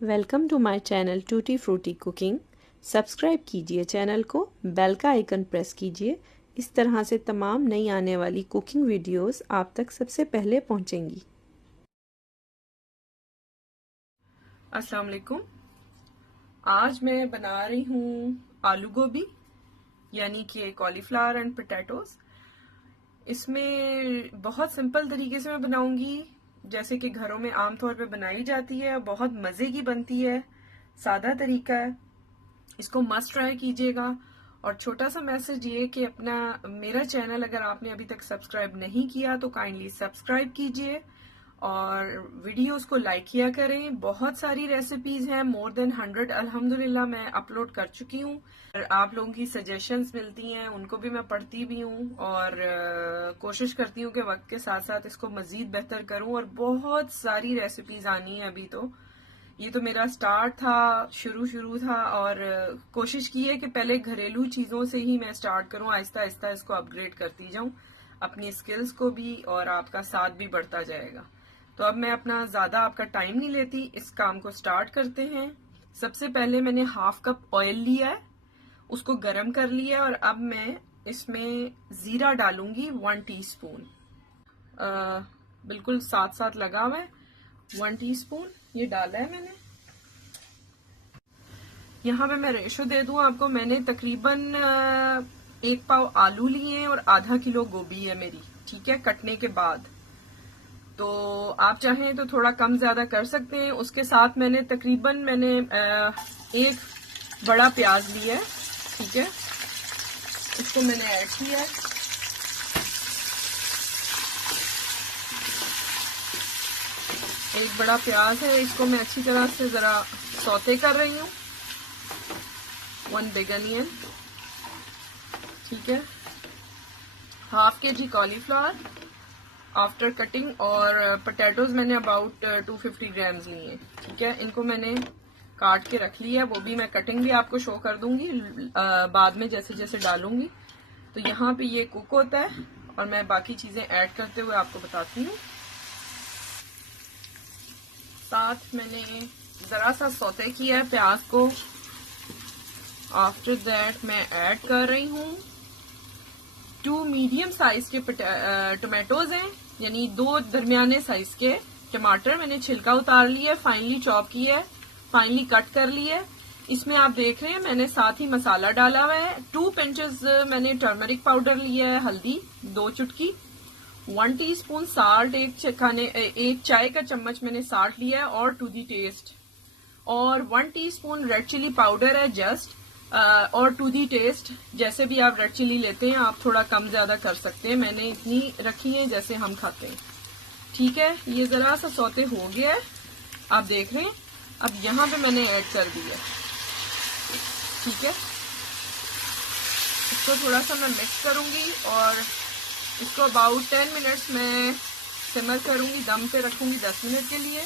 Welcome to my channel tutti frutti cooking. Subscribe कीजिए channel को, bell का icon press कीजिए। इस तरह से तमाम नई आने वाली कुकिंग वीडियोस आप तक सबसे पहले पहुंचेंगी। अस्सलाम वालेकुम। आज मैं बना रही हूँ आलू गोभी यानी कि कॉलीफ्लावर एंड पोटैटोज। इसमें बहुत सिंपल तरीके से मैं बनाऊंगी, जैसे कि घरों में आमतौर पे बनाई जाती है। बहुत मज़े की बनती है, सादा तरीका है। इसको मस्ट ट्राई कीजिएगा। और छोटा सा मैसेज ये कि अपना मेरा चैनल अगर आपने अभी तक सब्सक्राइब नहीं किया तो काइंडली सब्सक्राइब कीजिए और वीडियोस को लाइक किया करें। बहुत सारी रेसिपीज हैं, मोर देन 100 अल्हम्दुलिल्लाह मैं अपलोड कर चुकी हूँ। आप लोगों की सजेशंस मिलती हैं, उनको भी मैं पढ़ती भी हूँ और कोशिश करती हूँ कि वक्त के साथ साथ इसको मजीद बेहतर करूँ। और बहुत सारी रेसिपीज आनी है अभी तो। ये तो मेरा स्टार्ट था, शुरू था और कोशिश की है कि पहले घरेलू चीजों से ही मैं स्टार्ट करूं। आहिस्ता आहिस्ता इसको अपग्रेड करती जाऊं, अपनी स्किल्स को भी, और आपका साथ भी बढ़ता जाएगा। तो अब मैं अपना ज्यादा आपका टाइम नहीं लेती, इस काम को स्टार्ट करते हैं। सबसे पहले मैंने हाफ कप ऑयल लिया है, उसको गर्म कर लिया और अब मैं इसमें जीरा डालूंगी 1 टीस्पून। बिल्कुल साथ साथ लगा हुआ है। 1 टीस्पून ये डाला है मैंने। यहाँ पे मैं रेशो दे दूं आपको, मैंने तकरीबन 1 पाव आलू लिए हैं और आधा किलो गोभी है मेरी, ठीक है, कटने के बाद। तो आप चाहें तो थोड़ा कम ज्यादा कर सकते हैं। उसके साथ मैंने तकरीबन एक बड़ा प्याज लिया है, ठीक है, इसको मैंने ऐड किया है। एक बड़ा प्याज है, इसको मैं अच्छी तरह से जरा सौते कर रही हूँ। 1 बिग अनियन, ठीक है, half kg cauliflower after cutting, और पोटैटोज मैंने अबाउट 250 ग्राम्स लिए, ठीक है। इनको मैंने काट के रख लिया है, वो भी मैं कटिंग भी आपको शो कर दूंगी बाद में जैसे जैसे डालूंगी। तो यहाँ पे ये कुक होता है और मैं बाकी चीजें ऐड करते हुए आपको बताती हूँ। साथ मैंने जरा सा सौते किया है प्याज को। आफ्टर दैट मैं ऐड कर रही हूँ 2 मीडियम साइज के टोमेटोज हैं, यानी 2 दरमियाने साइज के टमाटर। मैंने छिलका उतार लिया है, फाइनली चॉप किया है, फाइनली कट कर लिया है। इसमें आप देख रहे हैं मैंने साथ ही मसाला डाला हुआ है। 2 पिंचेस मैंने टर्मरिक पाउडर लिया है, हल्दी 2 चुटकी, 1 टीस्पून साल्ट, एक चाय का चम्मच मैंने साल्ट लिया है, और टू दी टेस्ट, और 1 टीस्पून रेड चिली पाउडर है जस्ट, और टू दी टेस्ट। जैसे भी आप रेड चिली लेते हैं आप थोड़ा कम ज्यादा कर सकते हैं, मैंने इतनी रखी है जैसे हम खाते हैं, ठीक है। ये जरा सा सौते हो गया है, आप देख रहे हैं। अब यहाँ पे मैंने ऐड कर दिया, ठीक है। इसको थोड़ा सा मैं मिक्स करूंगी और इसको अबाउट 10 मिनट्स में सिमर करूंगी, दम पे रखूंगी 10 मिनट के लिए।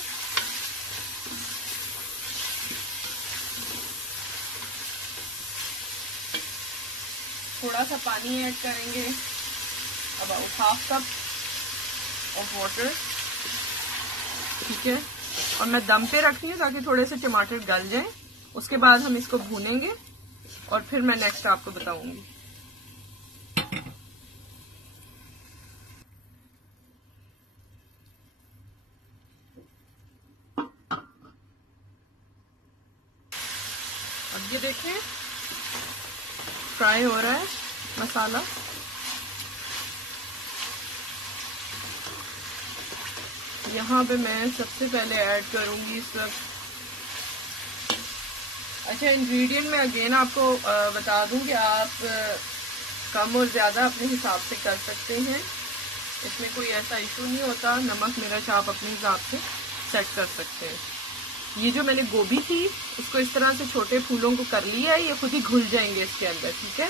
थोड़ा सा पानी ऐड करेंगे, about half cup of water, ठीक है। और मैं दम पे रखती हूँ ताकि थोड़े से टमाटर गल जाएं। उसके बाद हम इसको भूनेंगे और फिर मैं नेक्स्ट आपको बताऊंगी। अब ये देखें फ्राई हो रहा है मसाला। यहाँ पे मैं सबसे पहले ऐड करूंगी सब। अच्छा, इंग्रेडिएंट में अगेन आपको बता दूं कि आप कम और ज्यादा अपने हिसाब से कर सकते हैं, इसमें कोई ऐसा इशू नहीं होता। नमक मिर्च आप अपने हिसाब से सेट कर सकते हैं। ये जो मैंने गोभी थी इसको इस तरह से छोटे फूलों को कर लिया है, ये खुद ही घुल जाएंगे इसके अंदर, ठीक है।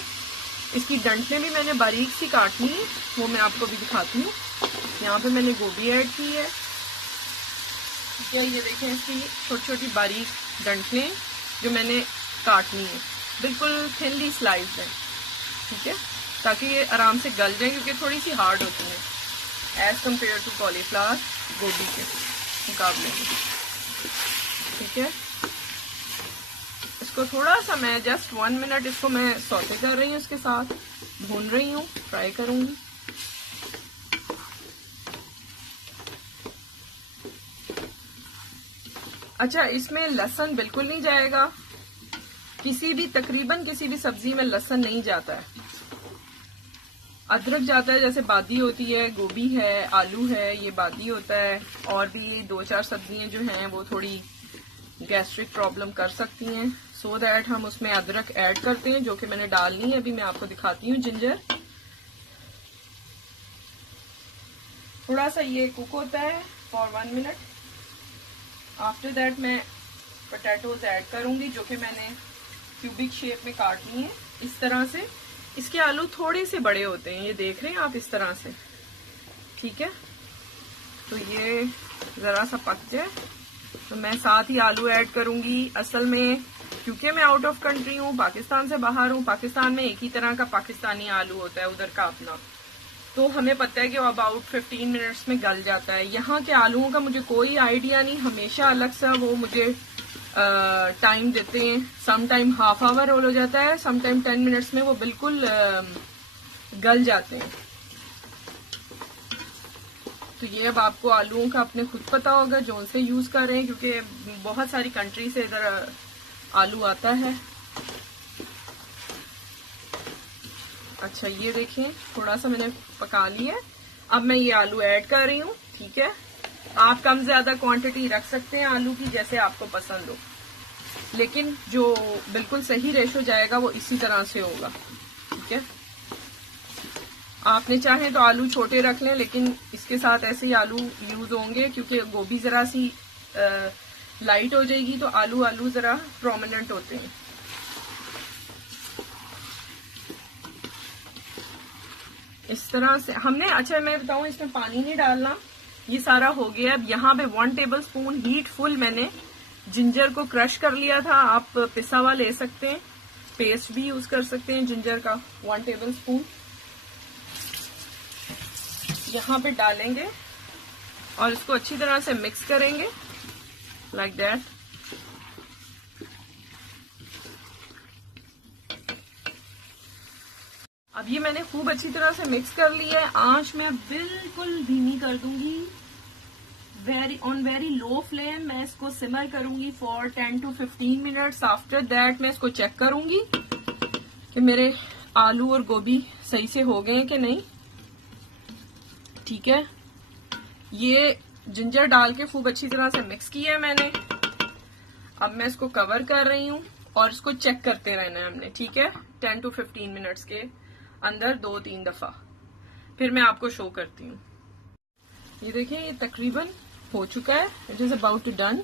इसकी डंठलें भी मैंने बारीक सी काटनी है, वो मैं आपको भी दिखाती हूँ। यहाँ पे मैंने गोभी ऐड की है, ठीक है। ये देखें इसकी छोटी छोटी बारीक डंठलें जो मैंने काटनी है, बिल्कुल थिनली स्लाइस है, ठीक है, ताकि ये आराम से गल जाए, क्योंकि थोड़ी सी हार्ड होती है एज कम्पेयर टू कॉलीफ्लावर गोभी के मुकाबले में, ठीक है। इसको थोड़ा सा मैं जस्ट 1 मिनट इसको मैं सौते कर रही हूँ, इसके साथ भून रही हूँ, फ्राई करूंगी। अच्छा, इसमें लहसुन बिल्कुल नहीं जाएगा, तकरीबन किसी भी सब्जी में लहसुन नहीं जाता है। अदरक जाता है, जैसे बादी होती है, गोभी है, आलू है, ये बादी होता है। और भी 2-4 सब्जियां जो हैं वो थोड़ी गैस्ट्रिक प्रॉब्लम कर सकती हैं, सो दैट हम उसमें अदरक ऐड करते हैं, जो कि मैंने डालनी है। अभी मैं आपको दिखाती हूँ। जिंजर थोड़ा सा ये कुक होता है फॉर 1 मिनट। आफ्टर दैट मैं पोटैटोज ऐड करूंगी, जो कि मैंने क्यूबिक शेप में काटनी है इस तरह से। इसके आलू थोड़े से बड़े होते हैं, ये देख रहे हैं आप, इस तरह से। ठीक है, तो ये जरा सा पक जाए तो मैं साथ ही आलू ऐड करूंगी। असल में क्योंकि मैं आउट ऑफ कंट्री हूँ, पाकिस्तान से बाहर हूँ, पाकिस्तान में एक ही तरह का पाकिस्तानी आलू होता है, उधर का अपना, तो हमें पता है कि वो अबाउट 15 मिनट्स में गल जाता है। यहाँ के आलूओं का मुझे कोई आइडिया नहीं, हमेशा अलग सा वो मुझे टाइम देते हैं। सम टाइम हाफ आवर हो जाता है, सम टाइम 10 मिनट्स में वो बिल्कुल गल जाते हैं। तो ये अब आपको आलूओं का अपने खुद पता होगा जो उनसे यूज कर रहे हैं, क्योंकि बहुत सारी कंट्री से इधर आलू आता है। अच्छा, ये देखें, थोड़ा सा मैंने पका लिया। अब मैं ये आलू ऐड कर रही हूँ। ठीक है, आप कम ज्यादा क्वांटिटी रख सकते हैं आलू की, जैसे आपको पसंद हो, लेकिन जो बिल्कुल सही रेशो जाएगा वो इसी तरह से होगा। ठीक है, आपने चाहे तो आलू छोटे रख लें, लेकिन इसके साथ ऐसे ही आलू यूज होंगे, क्योंकि गोभी जरा सी लाइट हो जाएगी, तो आलू जरा प्रोमिनेंट होते हैं। इस तरह से हमने, अच्छा मैं बताऊं, इसमें पानी नहीं डालना, ये सारा हो गया। अब यहाँ पे 1 टेबलस्पून हीट फुल मैंने जिंजर को क्रश कर लिया था। आप पिसा हुआ ले सकते हैं, पेस्ट भी यूज कर सकते हैं जिंजर का। 1 टेबलस्पून यहाँ पे डालेंगे और इसको अच्छी तरह से मिक्स करेंगे, लाइक दैट। अब ये मैंने खूब अच्छी तरह से मिक्स कर लिया है। आंच मैं बिल्कुल धीमी कर दूंगी, ऑन वेरी लो फ्लेम। मैं इसको सिमर करूंगी for 10 to 15 minutes. After that मैं इसको चेक करूंगी कि मेरे आलू और गोभी सही से हो गए हैं कि नहीं। ठीक है, ये जिंजर डाल के खूब अच्छी तरह से मिक्स किया है मैंने। अब मैं इसको कवर कर रही हूँ और इसको चेक करते रहना है हमने। ठीक है, 10 to 15 मिनट्स के अंदर 2-3 दफा, फिर मैं आपको शो करती हूँ। ये देखिए, ये तकरीबन हो चुका है, it is about to done.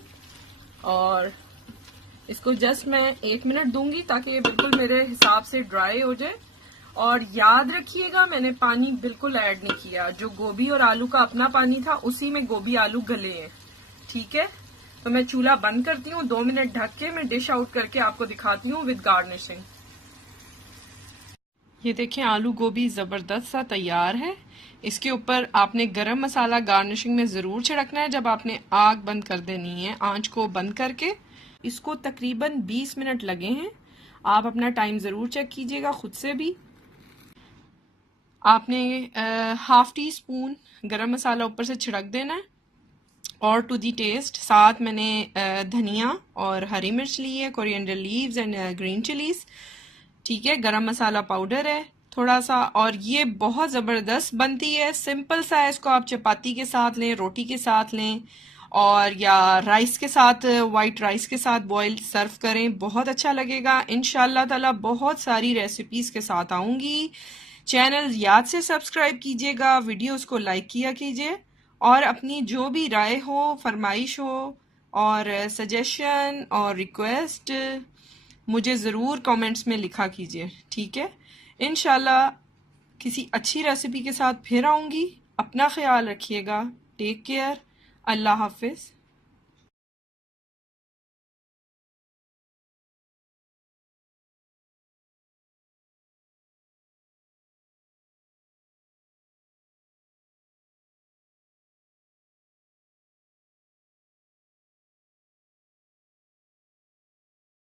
और इसको जस्ट मैं 1 मिनट दूंगी ताकि ये बिल्कुल मेरे हिसाब से ड्राई हो जाए। और याद रखिएगा, मैंने पानी बिल्कुल ऐड नहीं किया, जो गोभी और आलू का अपना पानी था उसी में गोभी आलू गले हैं। ठीक है, तो मैं चूल्हा बंद करती हूँ, 2 मिनट ढक के मैं डिश आउट करके आपको दिखाती हूँ विद गार्निशिंग। ये देखें, आलू गोभी जबरदस्त सा तैयार है। इसके ऊपर आपने गरम मसाला गार्निशिंग में जरूर छिड़कना है, जब आपने आग बंद कर देनी है, आंच को बंद करके। इसको तकरीबन 20 मिनट लगे हैं। आप अपना टाइम जरूर चेक कीजिएगा खुद से भी। आपने ½ टीस्पून गरम मसाला ऊपर से छिड़क देना है, और टू दी टेस्ट। साथ मैंने धनिया और हरी मिर्च ली है, coriander leaves and green chillies. ठीक है, गरम मसाला पाउडर है थोड़ा सा, और ये बहुत ज़बरदस्त बनती है। सिंपल सा है, इसको आप चपाती के साथ लें, रोटी के साथ लें, और या राइस के साथ, वाइट राइस के साथ बॉयल सर्व करें, बहुत अच्छा लगेगा। इंशाल्लाह ताला बहुत सारी रेसिपीज़ के साथ आऊँगी। चैनल याद से सब्सक्राइब कीजिएगा, वीडियोस को लाइक किया कीजिए, और अपनी जो भी राय हो, फरमाइश हो और सजेशन और रिक्वेस्ट मुझे ज़रूर कमेंट्स में लिखा कीजिए। ठीक है, इंशाल्लाह किसी अच्छी रेसिपी के साथ फिर आऊँगी। अपना ख्याल रखिएगा, टेक केयर, अल्लाह हाफिज़।